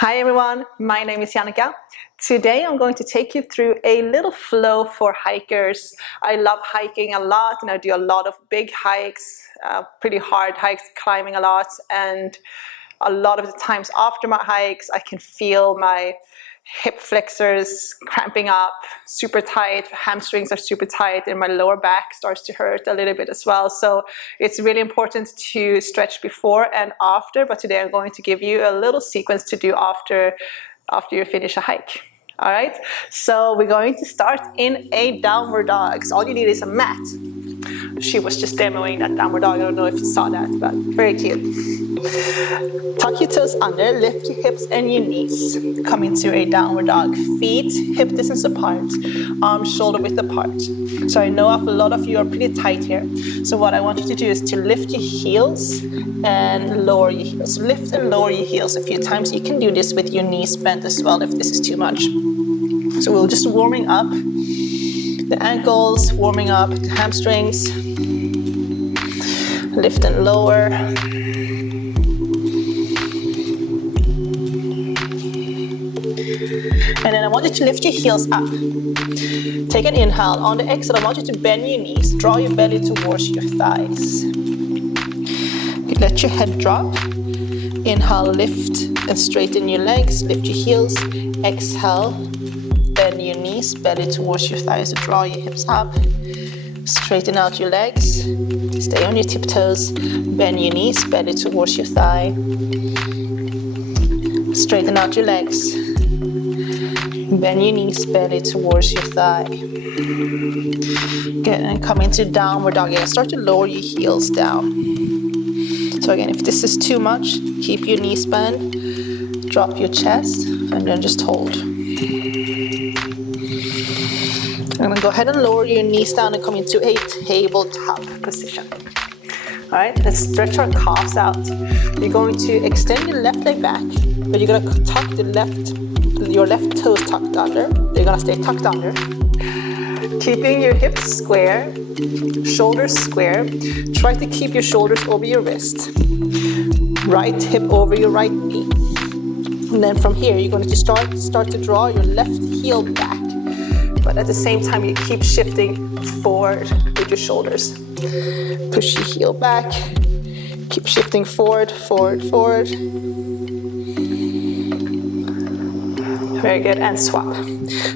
Hi everyone, my name is Janica. Today I'm going to take you through a little flow for hikers. I love hiking a lot and I do a lot of big hikes, pretty hard hikes, climbing a lot, and a lot of the times after my hikes I can feel my hip flexors cramping up super tight, hamstrings are super tight, and my lower back starts to hurt a little bit as well. So it's really important to stretch before and after, but today I'm going to give you a little sequence to do after you finish a hike. All right, so we're going to start in a downward dog. So all you need is a mat. She was just demoing that downward dog. I don't know if you saw that, but very cute. Tuck your toes under, lift your hips and your knees. Come into a downward dog. Feet hip distance apart, arms shoulder width apart. So I know a lot of you are pretty tight here. So what I want you to do is to lift your heels and lower your heels. Lift and lower your heels a few times. You can do this with your knees bent as well if this is too much. So we're just warming up the ankles, warming up the hamstrings. Lift and lower. And then I want you to lift your heels up. Take an inhale. On the exhale, I want you to bend your knees. Draw your belly towards your thighs. Let your head drop. Inhale, lift and straighten your legs. Lift your heels. Exhale, bend your knees, belly towards your thighs. Draw your hips up. Straighten out your legs. Stay on your tiptoes. Bend your knees, belly towards your thigh. Straighten out your legs. Bend your knees, belly towards your thigh. Good, and come into downward dog again. Start to lower your heels down. So again, if this is too much, keep your knees bent, drop your chest, and then just hold. And then go ahead and lower your knees down and come into a tabletop position. All right, let's stretch our calves out. You're going to extend your left leg back, but you're gonna tuck your left toes tucked under. They're gonna stay tucked under. Keeping your hips square, shoulders square. Try to keep your shoulders over your wrist. Right hip over your right knee. And then from here, you're going to start to draw your left heel back. But at the same time, you keep shifting forward with your shoulders. Push your heel back. Keep shifting forward, forward, forward. Very good, and swap.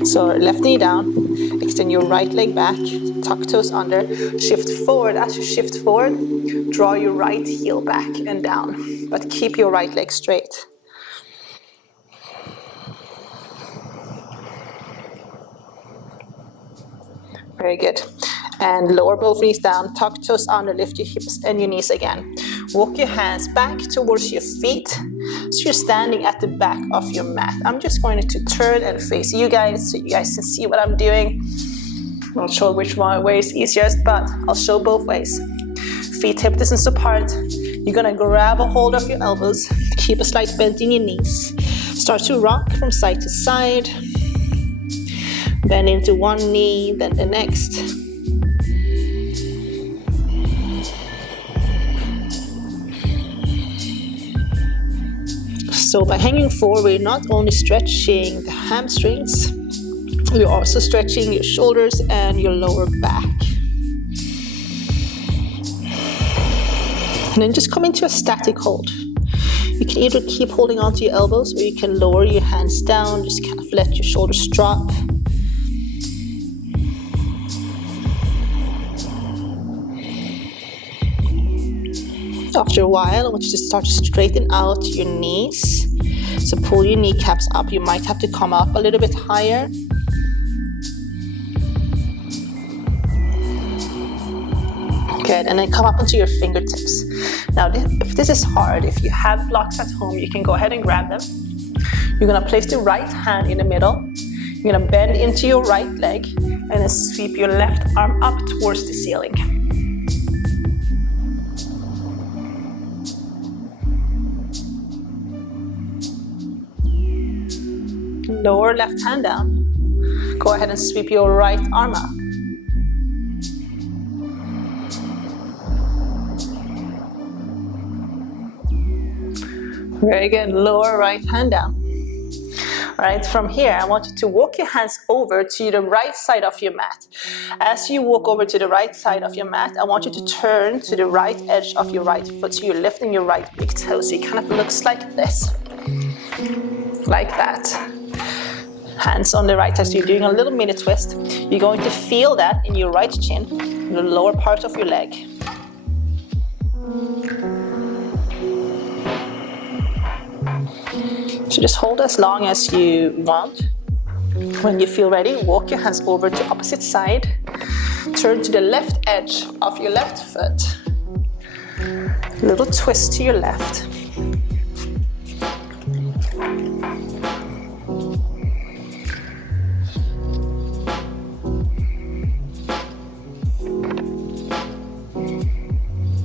So left knee down, extend your right leg back, tuck toes under, shift forward. As you shift forward, draw your right heel back and down, but keep your right leg straight. Very good. And lower both knees down, tuck toes under, lift your hips and your knees again. Walk your hands back towards your feet. So you're standing at the back of your mat. I'm just going to turn and face you guys so you guys can see what I'm doing. I'm not sure which way is easiest, but I'll show both ways. Feet hip distance apart. You're gonna grab a hold of your elbows. Keep a slight bend in your knees. Start to rock from side to side. Bend into one knee, then the next. So by hanging forward, we're not only stretching the hamstrings, we're also stretching your shoulders and your lower back. And then just come into a static hold. You can either keep holding onto your elbows or you can lower your hands down, just kind of let your shoulders drop. After a while, I want you to start to straighten out your knees. So pull your kneecaps up. You might have to come up a little bit higher. Good, and then come up onto your fingertips. Now, if this is hard, if you have blocks at home, you can go ahead and grab them. You're gonna place the right hand in the middle. You're gonna bend into your right leg and then sweep your left arm up towards the ceiling. Lower left hand down. Go ahead and sweep your right arm up. Very good. Lower right hand down. Right, from here, I want you to walk your hands over to the right side of your mat. As you walk over to the right side of your mat, I want you to turn to the right edge of your right foot. So you're lifting your right big toe. So it kind of looks like this. Like that. Hands on the right side. So you're doing a little mini twist. You're going to feel that in your right shin, in the lower part of your leg. So just hold as long as you want. When you feel ready, walk your hands over to opposite side. Turn to the left edge of your left foot. Little twist to your left.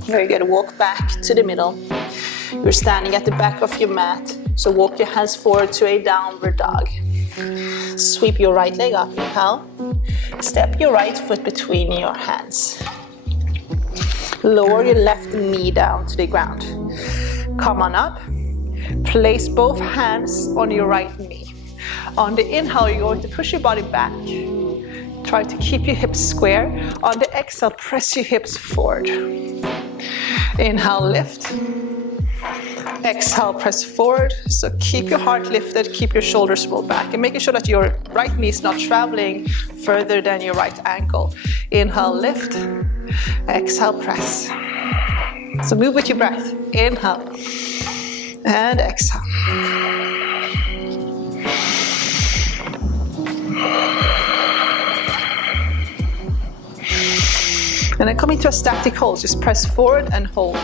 Very good. Walk back to the middle. You're standing at the back of your mat, so walk your hands forward to a downward dog. Sweep your right leg up, inhale. Step your right foot between your hands. Lower your left knee down to the ground. Come on up. Place both hands on your right knee. On the inhale, you're going to push your body back. Try to keep your hips square. On the exhale, press your hips forward. Inhale, lift. Exhale, press forward. So keep your heart lifted, keep your shoulders rolled back, and making sure that your right knee is not traveling further than your right ankle. Inhale, lift. Exhale, press. So move with your breath. Inhale and exhale. And then coming to a static hold, just press forward and hold.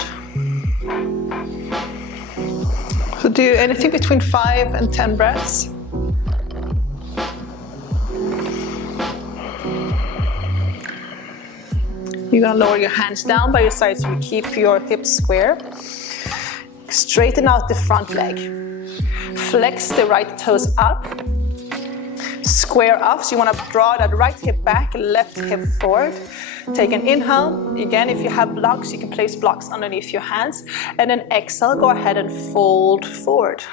So do anything between 5 and 10 breaths. You're gonna lower your hands down by your sides so you keep your hips square. Straighten out the front leg. Flex the right toes up. Square up, so you wanna draw that right hip back, left hip forward. Take an inhale. Again, if you have blocks, you can place blocks underneath your hands. And then exhale, go ahead and fold forward.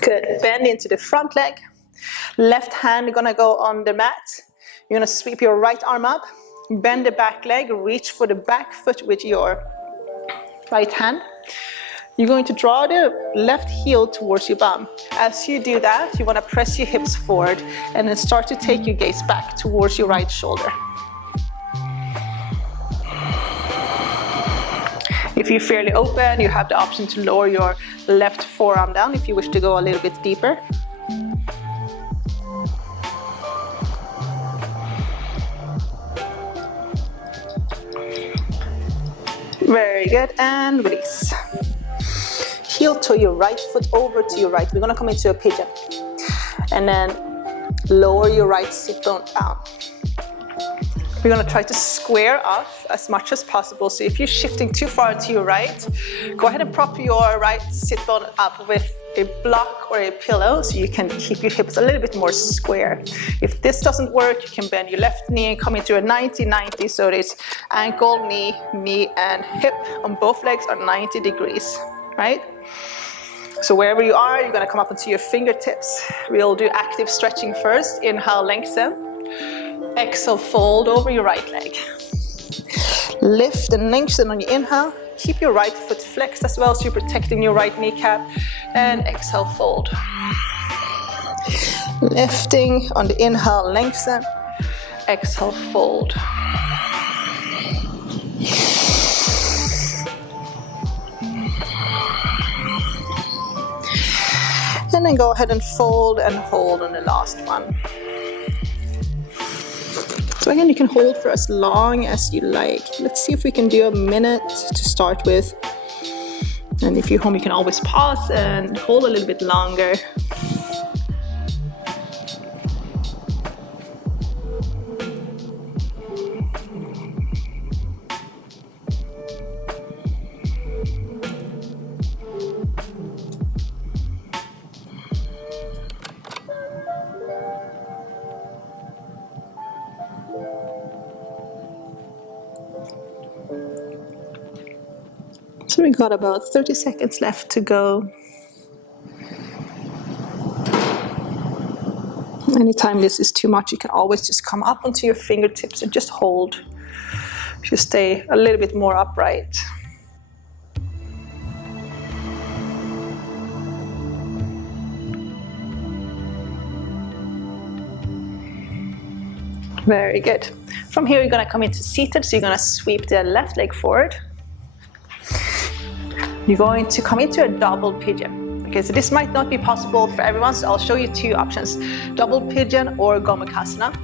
Good. Bend into the front leg. Left hand, you're gonna go on the mat. You're gonna sweep your right arm up. Bend the back leg. Reach for the back foot with your right hand. You're going to draw the left heel towards your bum. As you do that, you want to press your hips forward and then start to take your gaze back towards your right shoulder. If you're fairly open, you have the option to lower your left forearm down if you wish to go a little bit deeper. Very good, and release. Heel to your right foot over to your right. We're gonna come into a pigeon. And then lower your right sit bone down. We're gonna try to square off as much as possible. So if you're shifting too far to your right, go ahead and prop your right sit bone up with a block or a pillow so you can keep your hips a little bit more square. If this doesn't work, you can bend your left knee and come into a 90-90. So it's ankle, knee, and hip on both legs are 90 degrees, right? So wherever you are, you're gonna come up onto your fingertips. We'll do active stretching first. Inhale, lengthen. Exhale, fold over your right leg. Lift and lengthen on your inhale. Keep your right foot flexed as well, so you're protecting your right kneecap. And exhale, fold. Lifting on the inhale, lengthen. Exhale, fold. And then go ahead and fold and hold on the last one. So again, you can hold for as long as you like. Let's see if we can do a minute to start with. And if you're home, you can always pause and hold a little bit longer. We got about 30 seconds left to go. Anytime this is too much, you can always just come up onto your fingertips and just hold. Just stay a little bit more upright. Very good. From here, you're going to come into seated, so you're going to sweep the left leg forward. You're going to come into a double pigeon. Okay, so this might not be possible for everyone, so I'll show you two options: double pigeon or Gamakasana.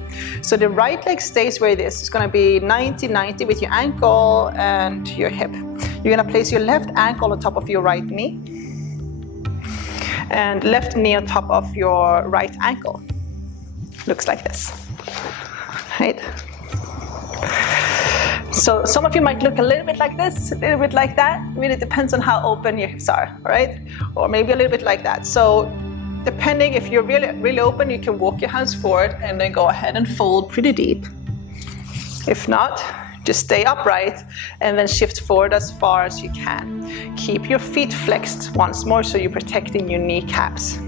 So the right leg stays where it is. It's going to be 90-90 with your ankle and your hip. You're going to place your left ankle on top of your right knee and left knee on top of your right ankle. Looks like this. Right? So some of you might look a little bit like this, a little bit like that. I mean, it depends on how open your hips are, right? Or maybe a little bit like that. So depending, if you're really open, you can walk your hands forward and then go ahead and fold pretty deep. If not, just stay upright and then shift forward as far as you can. Keep your feet flexed once more so you're protecting your kneecaps.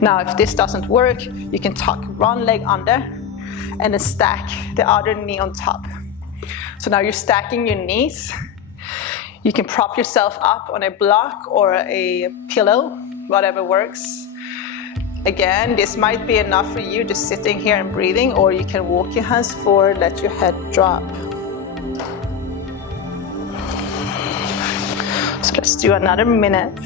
Now, if this doesn't work, you can tuck one leg under and then stack the other knee on top. So now you're stacking your knees. You can prop yourself up on a block or a pillow, whatever works. Again, this might be enough for you just sitting here and breathing, or you can walk your hands forward, let your head drop. So let's do another minute.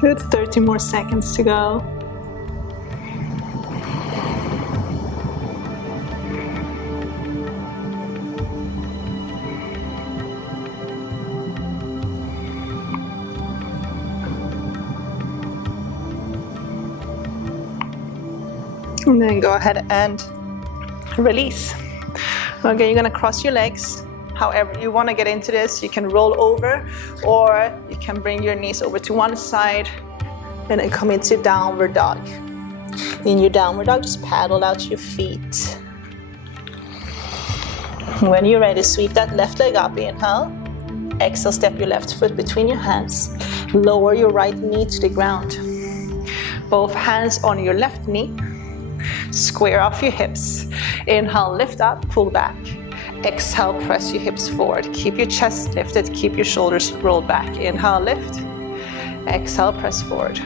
Good, 30 more seconds to go. And then go ahead and release. Okay, you're gonna cross your legs. However you want to get into this, you can roll over, or you can bring your knees over to one side and then come into downward dog. In your downward dog, just paddle out your feet. When you're ready, sweep that left leg up, inhale. Exhale, step your left foot between your hands. Lower your right knee to the ground. Both hands on your left knee. Square off your hips. Inhale, lift up, pull back. Exhale, press your hips forward. Keep your chest lifted, keep your shoulders rolled back. Inhale, lift. Exhale, press forward.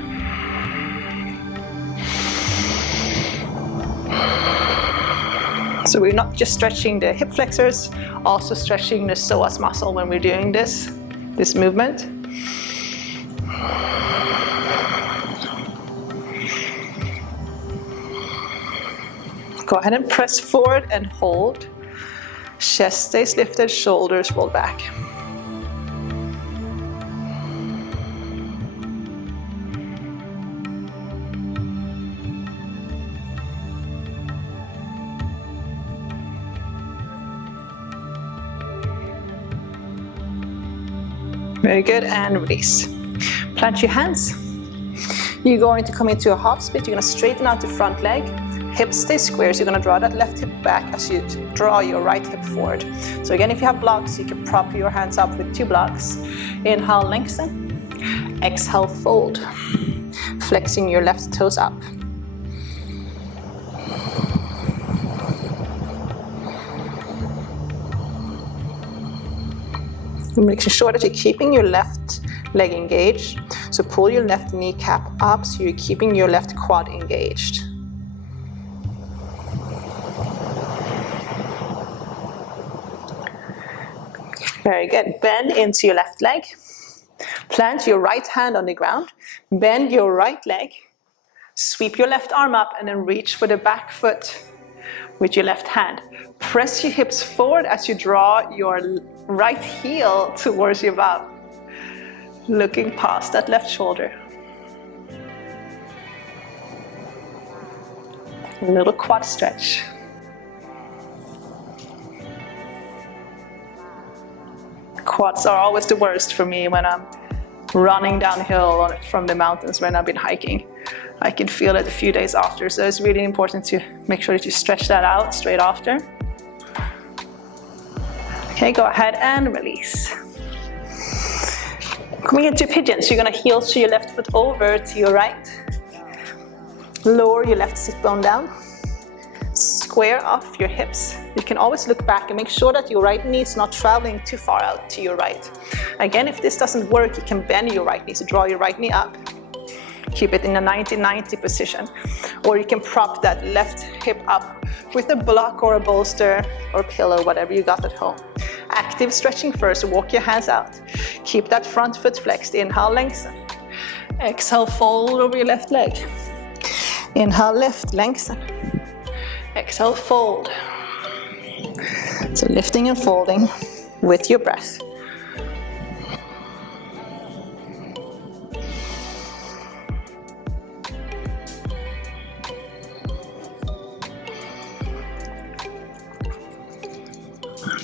So we're not just stretching the hip flexors, also stretching the psoas muscle when we're doing this movement. Go ahead and press forward and hold. Chest stays lifted, shoulders roll back. Very good, and release. Plant your hands. You're going to come into a half split. You're going to straighten out the front leg. Hips stay square, so you're going to draw that left hip back as you draw your right hip forward. So again, if you have blocks, you can prop your hands up with 2 blocks. Inhale, lengthen. Exhale, fold. Flexing your left toes up. Making sure that you're keeping your left leg engaged. So pull your left kneecap up so you're keeping your left quad engaged. Very good. Bend into your left leg. Plant your right hand on the ground. Bend your right leg. Sweep your left arm up and then reach for the back foot with your left hand. Press your hips forward as you draw your right heel towards your bum. Looking past that left shoulder. A little quad stretch. Quads are always the worst for me when I'm running downhill from the mountains when I've been hiking. I can feel it a few days after, so it's really important to make sure that you stretch that out straight after. Okay, go ahead and release. Coming into pigeon, so you're gonna heel to your left foot over to your right. Lower your left sit bone down. Square off your hips. You can always look back and make sure that your right knee is not traveling too far out to your right. Again, if this doesn't work, you can bend your right knee, so draw your right knee up. Keep it in a 90-90 position. Or you can prop that left hip up with a block or a bolster or pillow, whatever you got at home. Active stretching first, walk your hands out. Keep that front foot flexed, inhale, lengthen. Exhale, fold over your left leg. Inhale, lift, lengthen. Exhale, fold. So lifting and folding with your breath.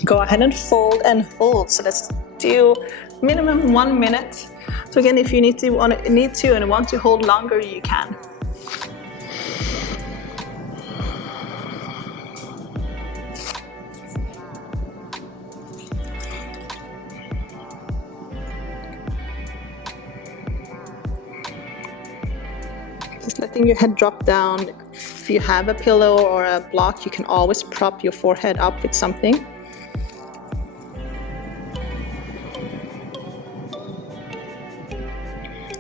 Go ahead and fold and hold. So let's do minimum 1 minute. So again, if you need to and want to hold longer, you can. Just letting your head drop down. If you have a pillow or a block, you can always prop your forehead up with something.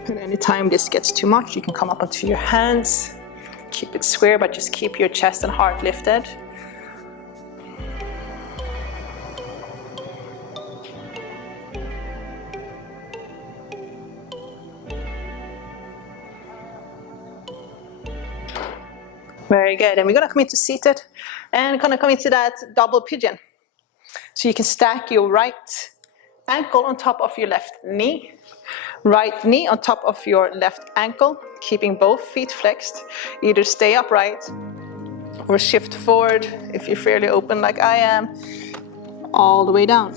And anytime this gets too much, you can come up onto your hands. Keep it square, but just keep your chest and heart lifted. Very good. And we're going to come into seated and going to come into that double pigeon. So you can stack your right ankle on top of your left knee. Right knee on top of your left ankle, keeping both feet flexed. Either stay upright or shift forward if you're fairly open like I am, all the way down.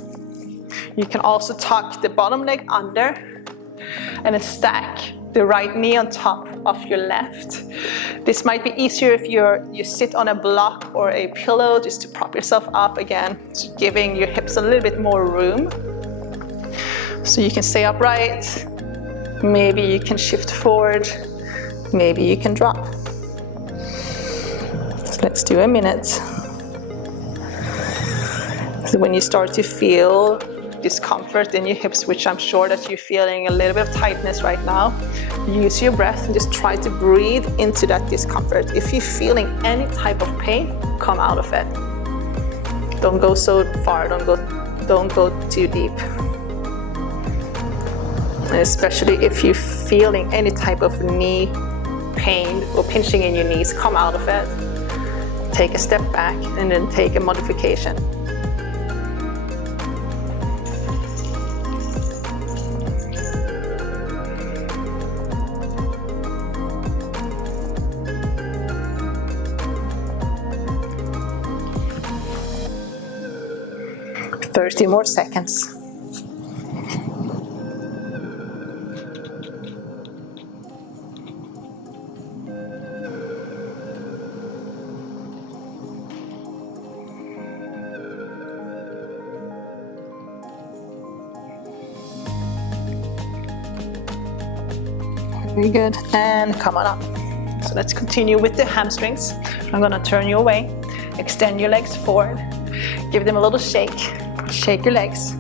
You can also tuck the bottom leg under and then stack the right knee on top of your left. This might be easier if you sit on a block or a pillow just to prop yourself up again, so giving your hips a little bit more room. So you can stay upright, maybe you can shift forward, maybe you can drop. So let's do a minute. So when you start to feel discomfort in your hips, which I'm sure that you're feeling a little bit of tightness right now, use your breath and just try to breathe into that discomfort. If you're feeling any type of pain, come out of it. Don't go so far, don't go too deep. And especially if you're feeling any type of knee pain or pinching in your knees, come out of it. Take a step back and then take a modification. Thirty more seconds. Very good, and come on up. So let's continue with the hamstrings. I'm gonna turn you away, extend your legs forward, give them a little shake, shake your legs.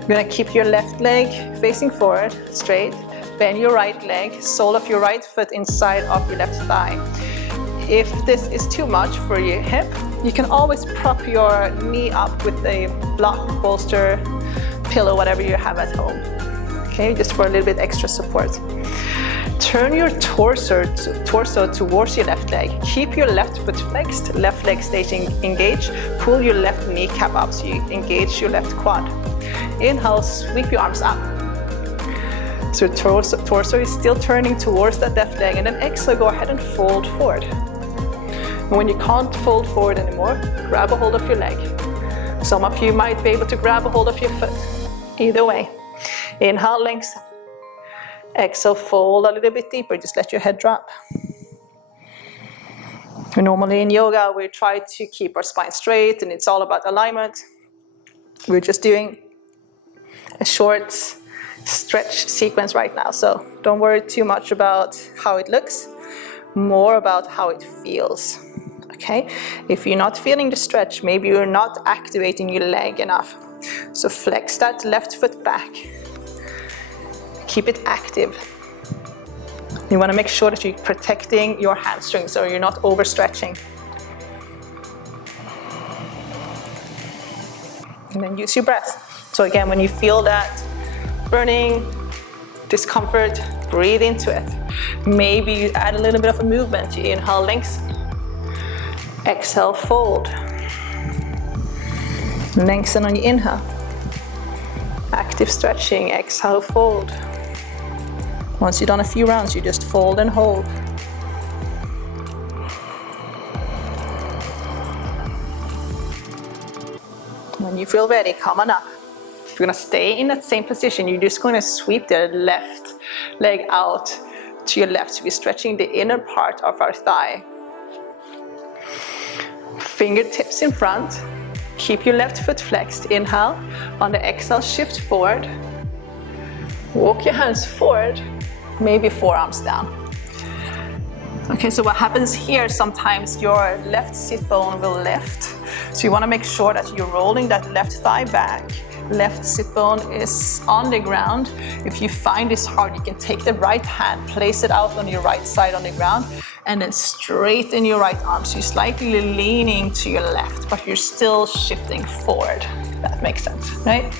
You're gonna keep your left leg facing forward, straight, bend your right leg, sole of your right foot inside of your left thigh. If this is too much for your hip, you can always prop your knee up with a block, bolster, pillow, whatever you have at home. Okay, just for a little bit extra support. Turn your torso towards your left leg. Keep your left foot flexed, left leg stays engaged. Pull your left kneecap up so you engage your left quad. Inhale, sweep your arms up. So torso is still turning towards that left leg, and then exhale, go ahead and fold forward. And when you can't fold forward anymore, grab a hold of your leg. Some of you might be able to grab a hold of your foot. Either way. Inhale, lengthen. Exhale, fold a little bit deeper. Just let your head drop. Normally in yoga, we try to keep our spine straight, and it's all about alignment. We're just doing a short stretch sequence right now, so don't worry too much about how it looks, more about how it feels. Okay? If you're not feeling the stretch, maybe you're not activating your leg enough. So flex that left foot back. Keep it active. You want to make sure that you're protecting your hamstrings so you're not overstretching. And then use your breath. So again, when you feel that burning, discomfort, breathe into it. Maybe you add a little bit of a movement. You inhale, lengthen. Exhale, fold. Lengthen on your inhale. Active stretching, exhale, fold. Once you've done a few rounds, you just fold and hold. When you feel ready, come on up. If you're gonna stay in that same position, you're just gonna sweep the left leg out to your left. So we're stretching the inner part of our thigh. Fingertips in front. Keep your left foot flexed. Inhale. On the exhale, shift forward. Walk your hands forward. Maybe forearms down. Okay, so what happens here, sometimes your left sit bone will lift. So you want to make sure that you're rolling that left thigh back. Left sit bone is on the ground. If you find this hard, you can take the right hand, place it out on your right side on the ground, and then straighten your right arm. So you're slightly leaning to your left, but you're still shifting forward. That makes sense, right?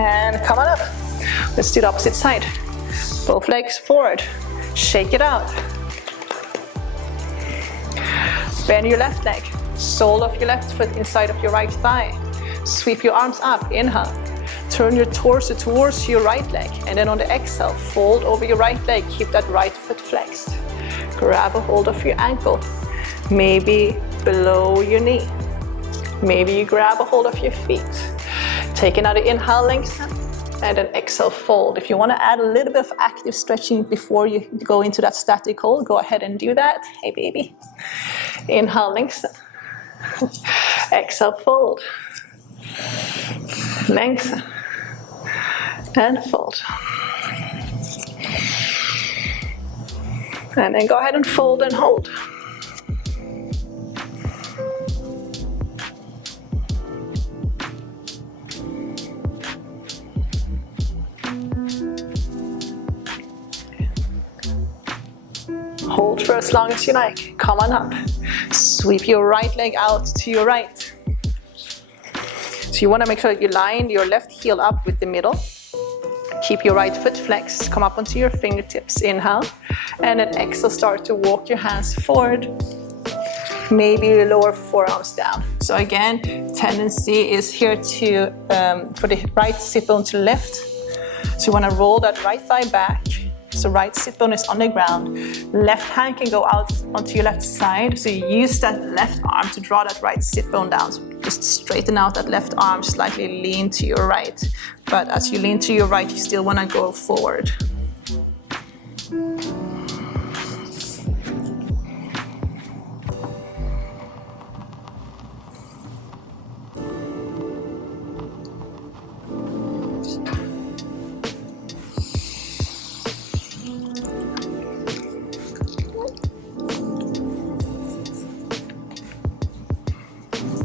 And come on up. Let's do the opposite side. Both legs forward. Shake it out. Bend your left leg. Sole of your left foot inside of your right thigh. Sweep your arms up. Inhale. Turn your torso towards your right leg. And then on the exhale, fold over your right leg. Keep that right foot flexed. Grab a hold of your ankle. Maybe below your knee. Maybe you grab a hold of your feet. Take another inhale, lengthen, and then exhale, fold. If you want to add a little bit of active stretching before you go into that static hold, go ahead and do that. Hey, baby. Inhale, lengthen. Exhale, fold. Lengthen. And fold. And then go ahead and fold and hold. Hold for as long as you like. Come on up. Sweep your right leg out to your right. So you want to make sure that you line your left heel up with the middle. Keep your right foot flexed. Come up onto your fingertips. Inhale. And then exhale, start to walk your hands forward. Maybe lower forearms down. So again, tendency is here to, for the right sit bone to the left. So you want to roll that right thigh back. So right sit bone is on the ground. Left hand can go out onto your left side. So you use that left arm to draw that right sit bone down. So just straighten out that left arm, slightly lean to your right. But as you lean to your right, you still want to go forward.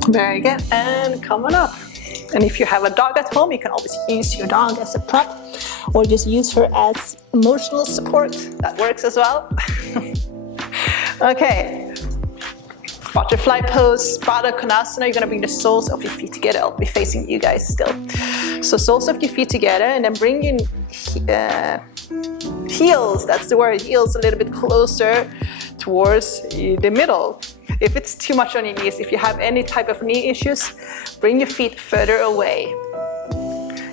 Very good, and come on up. And if you have a dog at home, you can always use your dog as a prop or just use her as emotional support. That works as well. Okay, butterfly pose, Gamakasana. You're gonna bring the soles of your feet together. I'll be facing you guys still. So soles of your feet together, and then bring your heels, that's the word, heels a little bit closer towards the middle. If it's too much on your knees, if you have any type of knee issues, bring your feet further away.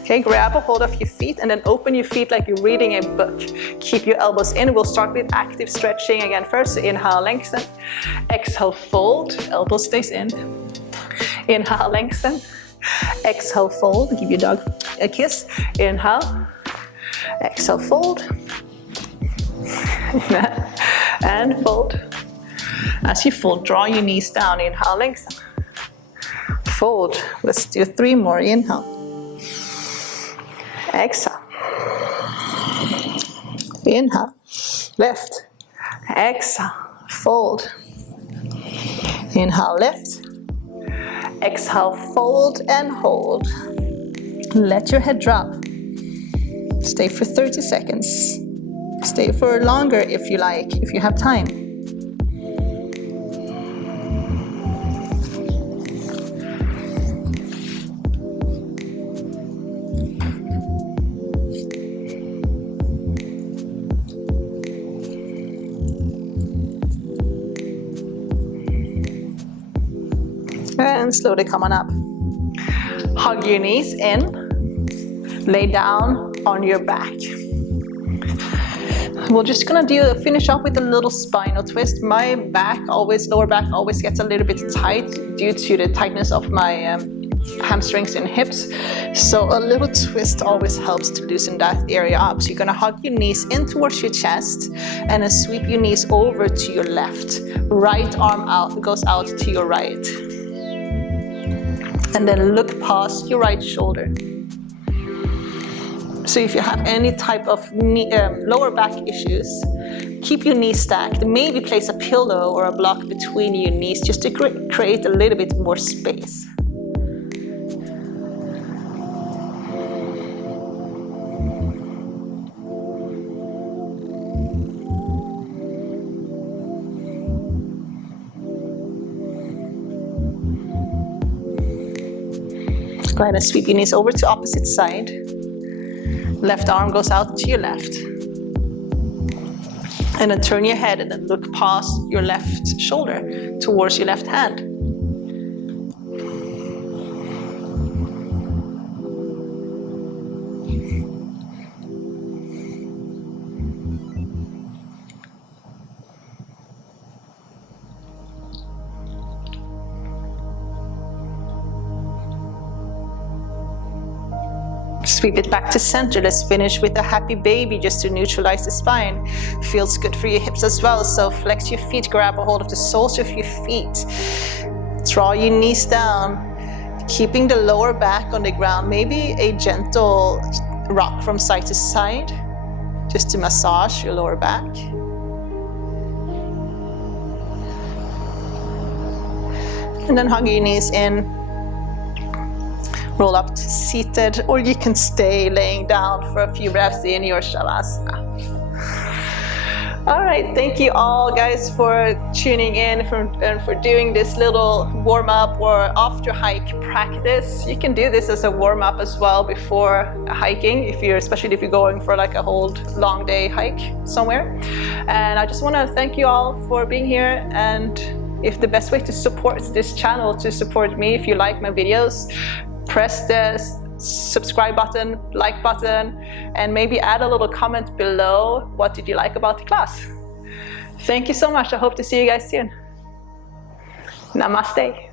Okay, grab a hold of your feet and then open your feet like you're reading a book. Keep your elbows in. We'll start with active stretching again first. So inhale, lengthen. Exhale, fold. Elbow stays in. Inhale, lengthen. Exhale, fold. Give your dog a kiss. Inhale. Exhale, fold. And fold. As you fold, draw your knees down. Inhale, lengthen. Fold. Let's do 3 more. Inhale. Exhale. Inhale. Lift. Exhale. Fold. Inhale, lift. Exhale, fold and hold. Let your head drop. Stay for 30 seconds. Stay for longer if you like, if you have time. And slowly come on up. Hug your knees in. Lay down on your back. We're just gonna finish up with a little spinal twist. My lower back always gets a little bit tight due to the tightness of my hamstrings and hips. So a little twist always helps to loosen that area up. So you're gonna hug your knees in towards your chest and then sweep your knees over to your left. Right arm out goes out to your right. And then look past your right shoulder. So if you have any type of lower back issues, keep your knees stacked. Maybe place a pillow or a block between your knees just to create a little bit more space. Go ahead and sweep your knees over to opposite side. Left arm goes out to your left. And then turn your head and then look past your left shoulder towards your left hand. Sweep it back to center. Let's finish with a happy baby just to neutralize the spine. Feels good for your hips as well. So flex your feet, grab a hold of the soles of your feet. Draw your knees down, keeping the lower back on the ground. Maybe a gentle rock from side to side, just to massage your lower back. And then hug your knees in. Roll up to seated, or you can stay laying down for a few breaths in your Shavasana. All right, thank you all guys for tuning in and for doing this little warm-up or after hike practice. You can do this as a warm-up as well before hiking, especially if you're going for like a whole long day hike somewhere. And I just want to thank you all for being here. And if the best way to support this channel, to support me, if you like my videos, press the subscribe button, like button, and maybe add a little comment below. What did you like about the class? Thank you so much. I hope to see you guys soon. Namaste.